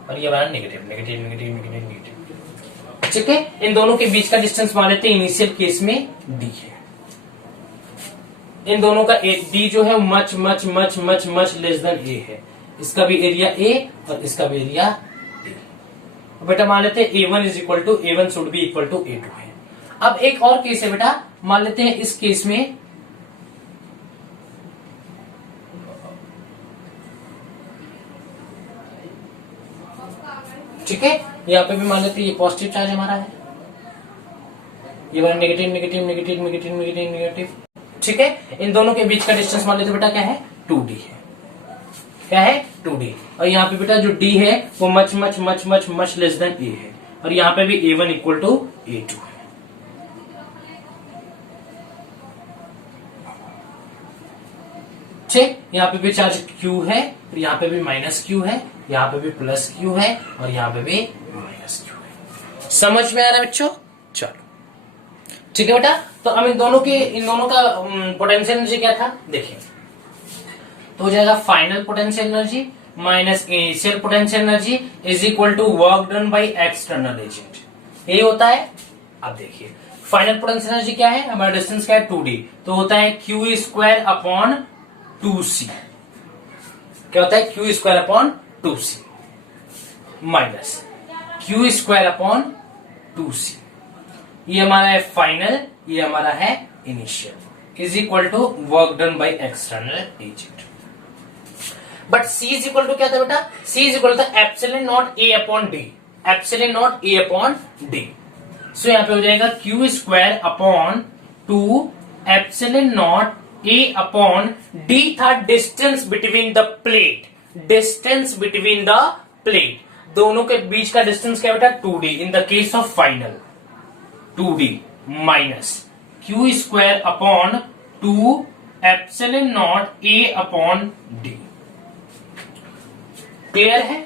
और ये हमारा negative negative negative negative negative. ठीक है, इन दोनों के बीच का डिस्टेंस मान लेते हैं इनिशियल केस में D है। इन दोनों का D जो है much much much much much less than A है। इसका भी एरिया A और इसका भी एरिया A। बेटा मान लेते हैं A1 is equal to A1 should be equal to A2 है। अब एक और केस है बेटा, मान लेते हैं इस केस में ठीक है, यहाँ पे भी मान लेते हैं ये पॉजिटिव चार्ज हमारा है, ये वाला negative negative negative negative negative negative. ठीक है, इन दोनों के बीच का डिस्टेंस मान लेते बेटा क्या है, 2D है। क्या है, 2D। और यहाँ पे बेटा जो D है वो much much much much much less than A है, और यहाँ पे भी A1 इक्वल टू A2 है। ठीक, यहाँ पे भी चार्ज Q है, और यहाँ पे भी माइनस Q है, यहाँ पे भी प्लस Q है, और यहाँ पे भी माइनस Q है। समझ में आ रहा है बच्चों, चलो ठीक है बेटा। तो अब इन दोनों का पोटेंशियल एनर्जी क्या था देखिए, तो हो जाएगा final potential energy minus initial potential energy is equal to work done by external agent, यही होता है। अब देखिए फाइनल पोटेंशियल एनर्जी क्या है, हमारा डिस्टेंस क्या है 2D, तो होता है Q स्क्वायर अपॉन 2C। क्या होता है, Q square upon 2C minus Q square upon 2C। ये हमारा है फाइनल, ये हमारा है initial, is equal to work done by external agent. But C is equal to क्या था बेटा, C is equal to epsilon naught A upon D, epsilon naught A upon D। So यहाँ पे हो जाएगा Q square upon 2 epsilon naught A upon D था distance between the plate, distance between the plate, दोनों के बीच का distance क्या बेटा 2D in the case of final 2D minus Q square upon 2 epsilon naught A upon D। Clear है,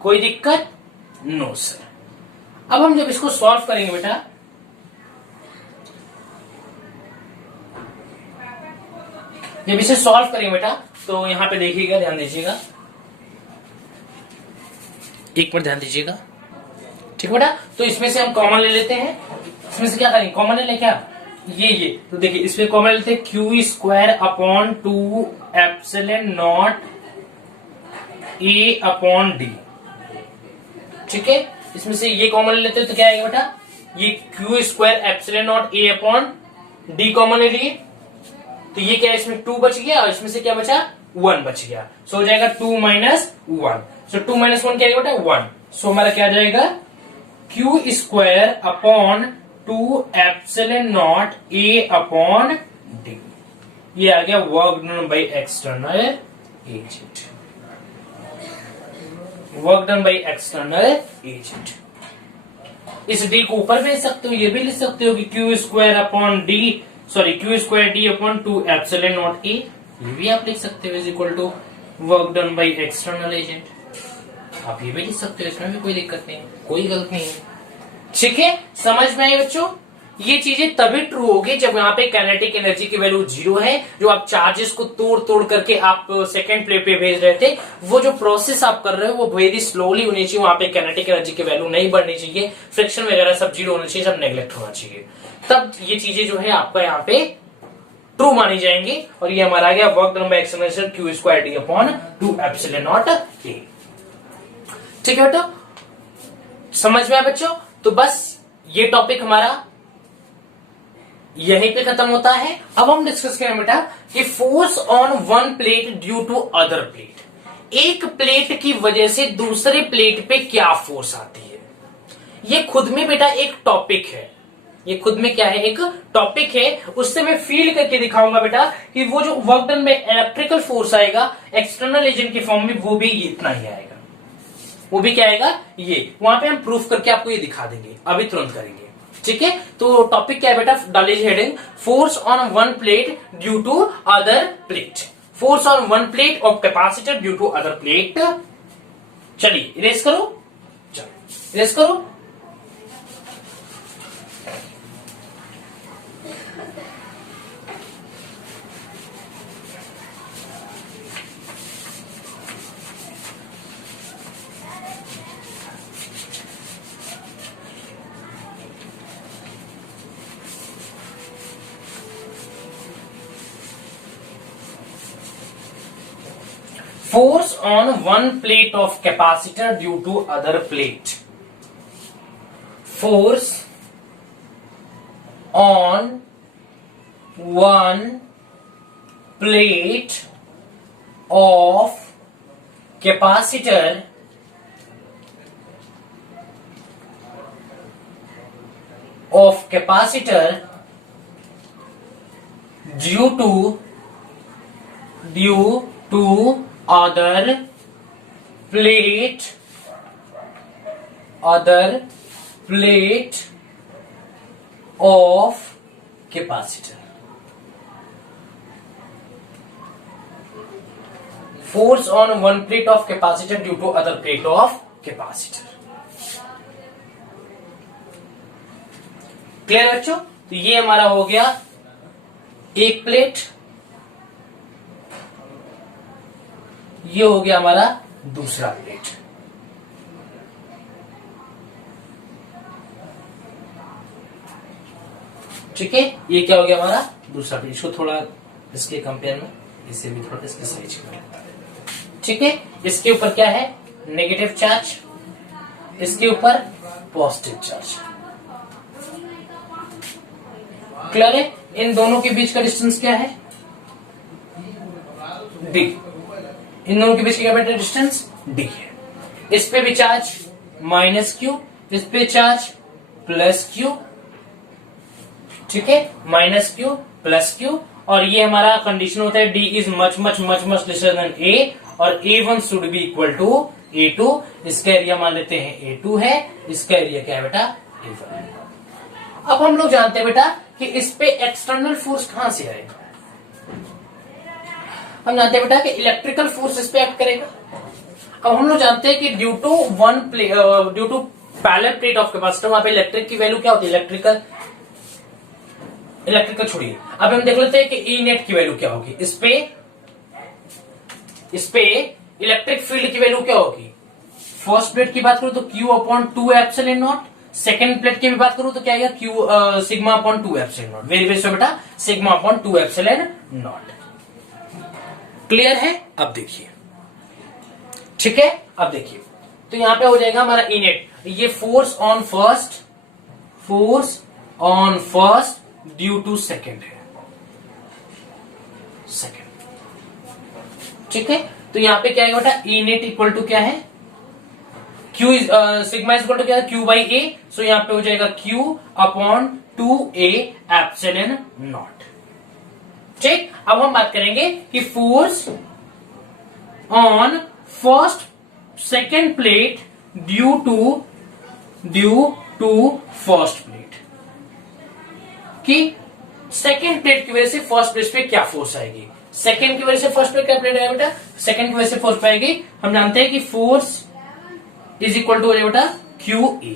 कोई दिक्कत, नो सर। अब हम जब इसको सॉल्व करेंगे बेटा, जब इसे सॉल्व करेंगे बेटा, तो यहां पे देखिएगा, ध्यान दीजिएगा, एक मिनट ध्यान दीजिएगा, ठीक बेटा। तो इसमें से हम कॉमन ले लेते हैं, इसमें से क्या करेंगे, कॉमन ले लें क्या, ये तो देखिए इसमें कॉमन लेते हैं Q square upon 2 epsilon naught A upon D, ठीक है। इसमें से ये कॉमन ले लेते हैं तो क्या आएगा बेटा, ये Q square epsilon naught A upon D common ले लिए, तो ये क्या है, इसमें 2 बच गया और इसमें से क्या बचा, 1 बच गया। सो हो जाएगा 2 माइनस 1, सो 2 माइनस 1 क्या आएगा बेटा, 1। सो हमारा क्या आ जाएगा, Q square upon 2 epsilon naught A upon D, ये आ गया work done by external agent, work done by external agent. इस डी को ऊपर भेज सकते हो, ये भी लिख सकते हो कि Q square upon D, sorry Q square D upon 2 epsilon naught A, ये भी आप लिख सकते हो is equal to work done by external agent, आप ये भी लिख सकते हो, इसमें भी कोई दिक्कत नहीं, कोई गलत नहीं है, ठीक है। समझ में आई बच्चों, ये चीजें तभी ट्रू होगी जब यहाँ पे काइनेटिक एनर्जी की वैल्यू 0 है, जो आप चार्जेस को तोड़ तोड़ करके आप सेकंड प्लेट पे भेज रहे थे, वो जो प्रोसेस आप कर रहे हो वो वेरी स्लोली होनी चाहिए, वहां पे काइनेटिक एनर्जी की वैल्यू नहीं बढ़नी चाहिए, फ्रिक्शन वगैरह सब 0 होना चाहिए, सब नेग्लेक्ट होना चाहिए, तब ये चीजें जो है आपका यहाँ पे ट्रू मानी जाएंगी। और ये हमारा आ गया work done by external Q square D upon 2 epsilon naught ए, ठीक है बेटा, समझ में आया बच्चों। तो बस ये टॉपिक हमारा यहीं पे खत्म होता है। अब हम डिस्कस करें बेटा कि force on one plate due to other plate, एक प्लेट की वजह से दूसरे प्लेट पे क्या फोर्स आती है, ये खुद में बेटा एक टॉपिक है, ये खुद में क्या है, एक टॉपिक है। उससे मैं फील करके दिखाऊंगा बेटा कि वो जो work done by electrical force आएगा एक्सटर्नल एजेंट की फॉर्म में, वो भी इतना ही आएगा, वो भी क्या आएगा, ये वहां पे हम प्रूफ करके आपको ये दिखा देंगे, अभी तुरंत करेंगे, ठीक है। तो टॉपिक क्या है बेटा, डालिए heading force on one plate due to other plate, force on one plate of capacitor due to other plate. चलिए इरेज करो, चलो इरेज करो। Force on one plate of capacitor due to other plate. Force on one plate of capacitor due to other plate of capacitor. Force on one plate of capacitor due to other plate of capacitor. Clear बच्चों, तो ये हमारा हो गया एक plate, ये हो गया हमारा दूसरा प्लेट, ठीक है। ये क्या हो गया हमारा दूसरा प्लेट, इसको थोड़ा इसके कंपेयर में इसे भी थोड़ा इसके साइज कर, ठीक है। इसके ऊपर क्या है, नेगेटिव चार्ज, इसके ऊपर पॉजिटिव चार्ज, क्लियर है। इन दोनों के बीच का डिस्टेंस क्या है, डी, इन दोनों के बीच का बेटा डिस्टेंस डी है। इस पे भी चार्ज माइनस क्यू, इस पे चार्ज प्लस क्यू, ठीक है, माइनस क्यू प्लस क्यू। और ये हमारा कंडीशन होता है D is much much much much lesser than A, और A1 should be equal to A2। इसका एरिया मान लेते हैं A2 है, इसका एरिया क्या है बेटा A1 है। अब हम लोग जानते हैं बेटा कि इस पे एक्सटर्नल फोर्स कहां से आएगा, हम जानते हैं बेटा कि इलेक्ट्रिकल फोर्स इस पे एक्ट करेगा। अब हम लोग जानते हैं कि due to parallel plate of capacitor, वहां पे इलेक्ट्रिक की वैल्यू क्या होती है, इलेक्ट्रिकल छोड़िए, अब हम देख लेते हैं कि ई नेट की वैल्यू क्या होगी। इस पे इलेक्ट्रिक फील्ड की वैल्यू क्या होगी, फर्स्ट प्लेट की बात करूं तो Q upon 2 epsilon naught, second plate की भी बात करूं तो क्या आएगा Q sigma upon 2 epsilon naught, very very बेटा sigma upon 2 epsilon naught. Clear है? अब देखिए, ठीक है, अब देखिए तो यहां पे हो जाएगा हमारा इनेट, ये force on first due to second है, सेकंड, ठीक है। तो यहां पे क्या आएगा बेटा, इनेट इक्वल टू क्या है, Q सिग्मा इक्वल टू क्या है, Q बाई ए, सो यहां पे हो जाएगा Q upon 2a epsilon naught. ठीक, अब हम बात करेंगे कि force on first second plate due to first plate, कि सेकेंड प्लेट की वजह से फर्स्ट प्लेट पे क्या फोर्स आएगी, सेकेंड की वजह से फर्स्ट प्लेट क्या प्लेट आएगा बेटा, सेकेंड की वजह से फोर्स पाएगी, हम जानते हैं कि फोर्स इज इक्वल टू हो जाएगा बेटा QE,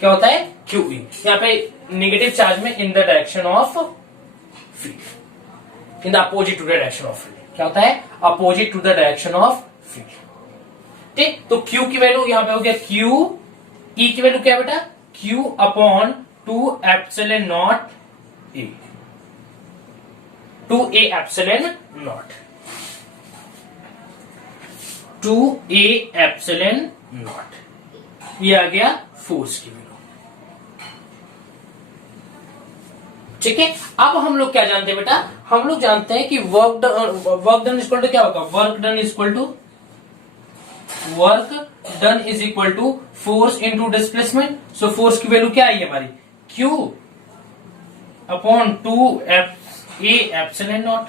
क्या होता है QE, यहां पे नेगेटिव चार्ज में in the direction of field, in the opposite to the direction of field, क्या होता है opposite to the direction of field. ठीक, तो Q की वैल्यू यहां पे हो गया Q, E की वैल्यू क्या है बेटा Q upon 2 epsilon not E, 2a epsilon not, 2a epsilon not, ये आ गया फोर्स की वैल्यू। ठीक है, अब हम लोग क्या जानते हैं बेटा, हम लोग जानते हैं कि वर्क डन इक्वल टू क्या होगा, work done is equal to force into displacement. So force की वैल्यू क्या आई है हमारी, Q upon 2a epsilon not,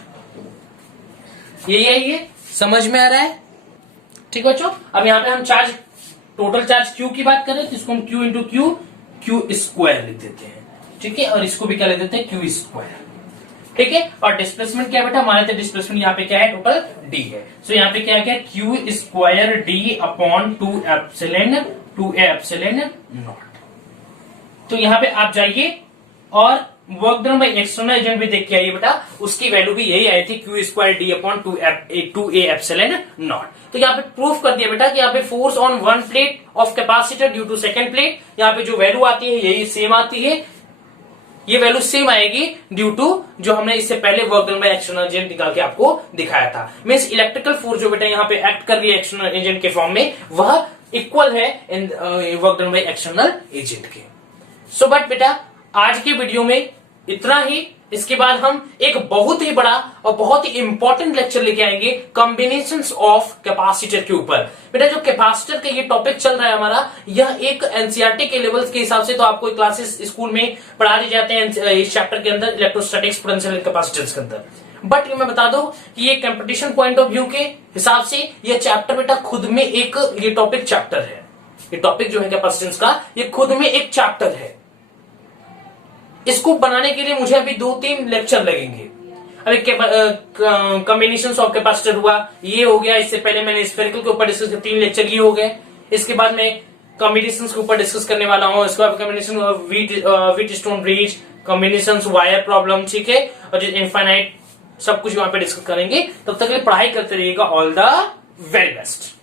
यही आई है, समझ में आ रहा है? ठीक बच्चों, अब यहां पे हम चार्ज, टोटल चार्ज Q की बात करें तो इसको हम Q इंटू Q स्क्वायर लिख देते हैं, ठीक है, और इसको भी क्या लिख देते हैं Q स्क्वायर, ठीक है। और डिस्प्लेसमेंट क्या है बेटा, हमारे तो डिस्प्लेसमेंट यहाँ पे क्या है, टोटल D है, सो यहाँ पे क्या है Q square D upon 2a epsilon not. तो यहाँ पे आप जाइए और work done by external agent भी देख के आइए बेटा, उसकी वैल्यू भी यही आई थी Q square D upon 2a epsilon not. तो यहाँ पे प्रूफ कर दिया बेटा कि यहाँ पे force on one plate of capacitor due to second plate, यहाँ पे जो वैल्यू आती है यही सेम आती है, ये वैल्यू सेम आएगी ड्यू टू जो हमने इससे पहले work done by external agent निकाल के आपको दिखाया था। मींस इलेक्ट्रिकल फोर्स जो बेटा यहाँ पे एक्ट कर रही है एक्सटर्नल एजेंट के फॉर्म में, वह इक्वल है in work done by external agent के। सो बट बेटा आज के वीडियो में इतना ही, इसके बाद हम एक बहुत ही बड़ा और बहुत ही इंपॉर्टेंट लेक्चर लेके आएंगे कॉम्बिनेशंस ऑफ कैपेसिटर के ऊपर। बेटा जो कैपेसिटर का ये टॉपिक चल रहा है हमारा, यह एक एनसीईआरटी के लेवल्स के हिसाब से तो आपको क्लासेस स्कूल में पढ़ा दी जाते हैं इस चैप्टर के अंदर, इलेक्ट्रोस्टैटिक्स पोटेंशियल कैपेसिटेंस के अंदर। बट मैं बता दूं कि ये कंपटीशन पॉइंट ऑफ व्यू के हिसाब से ये चैप्टर बेटा खुद में एक ये टॉपिक चैप्टर है, ये टॉपिक जो है कैपेसिटेंस का ये खुद में एक चैप्टर है। इसको बनाने के लिए मुझे अभी 2-3 लेक्चर लगेंगे। अभी कॉम्बिनेशंस ऑफ कैपेसिटर हुआ, ये हो गया, इससे पहले मैंने स्फेरिकल के ऊपर डिस्कस किया, 3 लेक्चर ये हो गए। इसके बाद मैं कॉम्बिनेशंस के ऊपर डिस्कस करने वाला हूं, इसके बाद combination wheat stone bridge, combinations wire problem, ठीक है, और इनफाइनाइट सब कुछ वहां पे डिस्कस करेंगे। तब तक के लिए पढ़ाई करते रहिएगा। All the very best.